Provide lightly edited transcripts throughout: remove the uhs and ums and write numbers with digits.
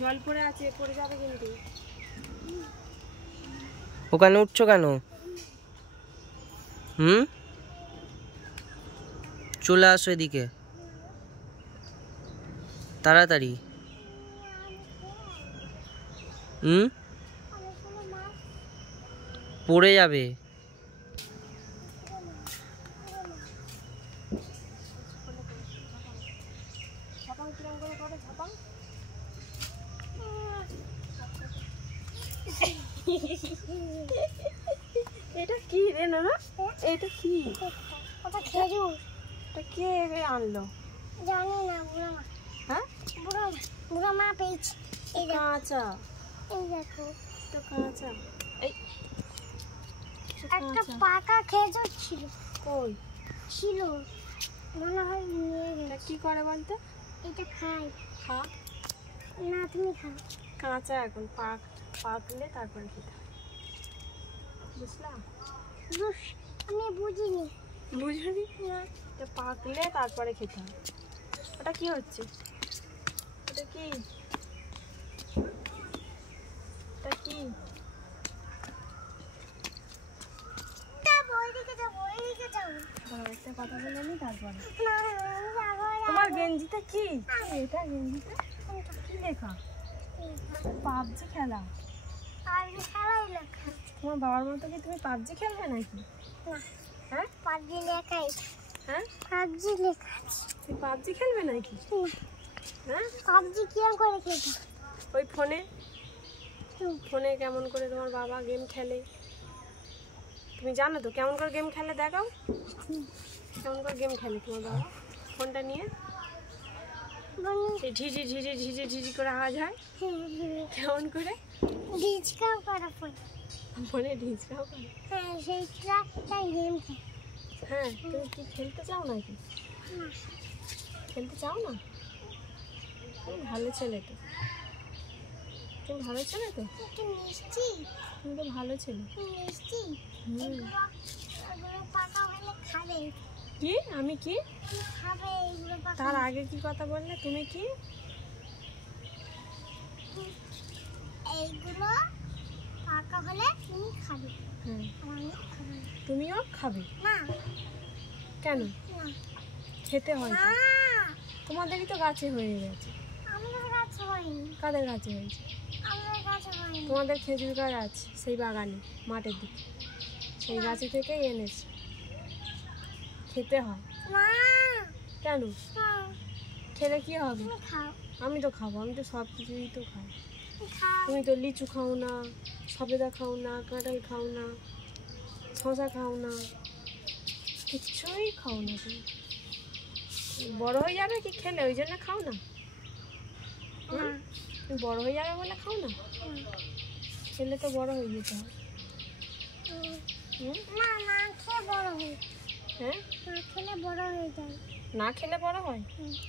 জল পড়ে আছে, পড়ে যাবে কিন্তু। ওখানে উঠছো কেন? চলে আসো এদিকে তাড়াতাড়ি। পড়ে যাবে। এটা কি রে নানা? এটা কি? ওটা খেজুর। এটা কে আনলো? জানি না, বুড়া মা। হ্যাঁ, বুড়া মা পেয়েছি। এই কাঁচা, এই দেখো তো কাঁচা। এই একটা পাকা খেজুর ছিল। কই ছিল? মনে হয় নিয়ে গেছে। কি করে বলতে? এটা খাই। খা না, তুমি খাও। কাঁচা এখন, পাকলে তারপরে খেতে হয়, বুঝলাম? আমি বুঝিনি। বুঝলি না? এটা পাকলে তারপরে খেতে হয়। ওটা কি হচ্ছে? এটা কি? এটা কি? একটা কথা বলে নি তারপরে। তোমার গেঞ্জিটা কি? এটা গেঞ্জিটা কি লেখা? পাবজি খেলা। তোমার বাবার মতো কি তুমি পাবজি খেলবে নাকি? হ্যাঁ, পাবজি লেখাই। হ্যাঁ, পাবজি লেখা। তুমি পাবজি খেলবে নাকি? হ্যাঁ, পাবজি কিরম করে খেলতে? ওই ফোনে কেমন করে তোমার বাবা গেম খেলে তুমি জানো তো? কেমন করে গেম খেলে দেখাও। কেমন করে গেম খেলে তোমার বাবা? ফোনটা নিয়ে ঝিঝি ঝিঝি ঝিঝি ঝিঝি করে আওয়াজ হয়। কেমন করে? ডিসকাউ করা ফোনে ঢিচকাও করে। হ্যাঁ, সেইটা গেম খেলে। হ্যাঁ, তুমি কি খেলতে চাও নাকি? খেলতে চাও না? তুমি ভালো ছেলে তো। তুমি ভালো ছেলে তো। মিষ্টি। তুমি তো ভালো ছেলে। মিষ্টি। এগুলো পাকা হলে খাবে। কি? আমি কি খাবে এগুলো পাকা? তার আগে কি কথা বললে? তুমি কি? এইগুলো পাকা হলে তুমি খাবে। হ্যাঁ, আমি খাবো। তুমিও খাবে? না। কেন? না, খেতে হয় তো। না, তোমাদেরই তো গাছে হয়ে গেছে। আমাদের গাছে হয়নি। কাদের গাছে হয়েছে? আমাদের গাছে হয়নি। তোমাদের খেজুর গাছ আছে সেই বাগানে, মাঠের দিকে, সেই গাছে থেকেই এনেছে। খেতে হয়। না। কেন? না, খেলে কি হবে? তুমি খাও। আমি তো খাবো, আমি তো সব কিছুই তো খাই। খাও। তুমি তো লিচু খাও না, সবেদা খাও না, কাঁঠাল খাও না, শশা খাও না, কিচ্ছুই খাও না। তুমি বড় হয়ে যাবে কি খেলে, ওই জন্য খাও না? তুমি বড় হয়ে যাবে বলে খাও না? খেলে তো বড় হয়ে যেতে হয়। না, না খেয়ে বড় হয়। হ্যাঁ, না খেলে বড় হয়ে যায়। না খেলে বড় হয়?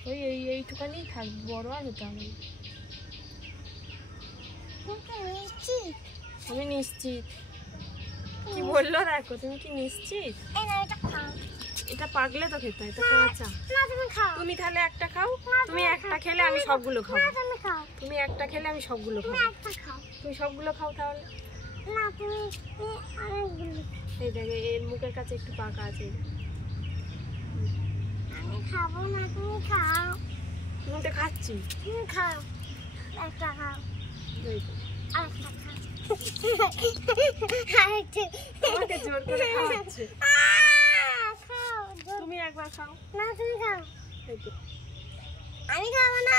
ওই এইটুকানি থাকবে, বড় আর হতে হবে না। আমি নিশ্চিত। কি বললো দেখো, তুমি কি নিশ্চিত? এটা পাকলে তো খেতে হয়, এটা কাঁচা। তুমি তাহলে একটা খাও। তুমি একটা খেলে আমি সবগুলো খাবো। তুমি একটা খেলে আমি সবগুলো খাবো। তুমি সবগুলো খাও তাহলে। এই দেখে এর মুখের কাছে একটু পাকা আছে। আমি খাবো না, তুমি খাও। তুমি তো খাচ্ছি। তুমি খাও, একটা খাও। আরেকটা খাও। তোমাকে জোর করে খাওয়াচ্ছে। খাও। তুমি একবার খাও। না, তুমি খাও। এই তো। আমি খাবো না।